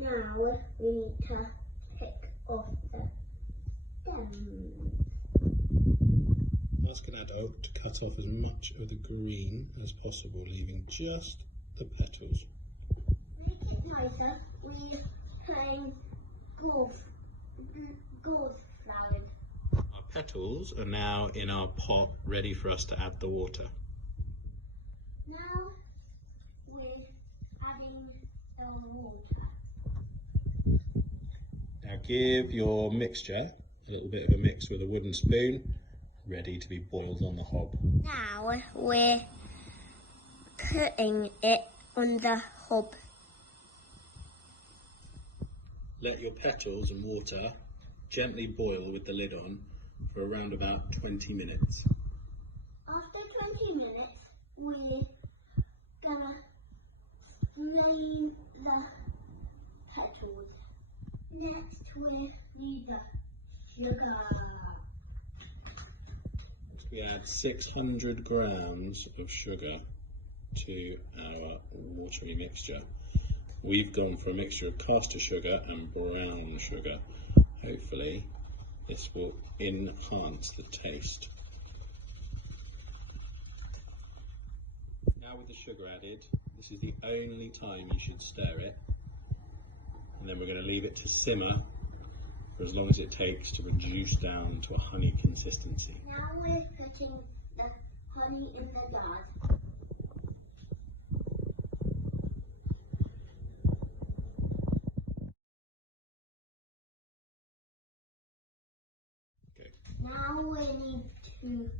Now we need to pick off the stems. Ask an adult to cut off as much of the green as possible, leaving just the petals. To make it nicer, we're putting gorse flowers. Our petals are now in our pot, ready for us to add the water. Now we're adding the water. Now give your mixture a little bit of a mix with a wooden spoon, ready to be boiled on the hob. Now we're putting it on the hob. Let your petals and water gently boil with the lid on for around about 20 minutes. After 20 minutes, we're gonna flame the petals. Next, we need the sugar. We add 600 grams of sugar to our watery mixture. We've gone for a mixture of caster sugar and brown sugar. Hopefully this will enhance the taste. Now with the sugar added, this is the only time you should stir it. And then we're going to leave it to simmer for as long as it takes to reduce down to a honey consistency. Now we're putting the honey in the jar. Okay. Now we need to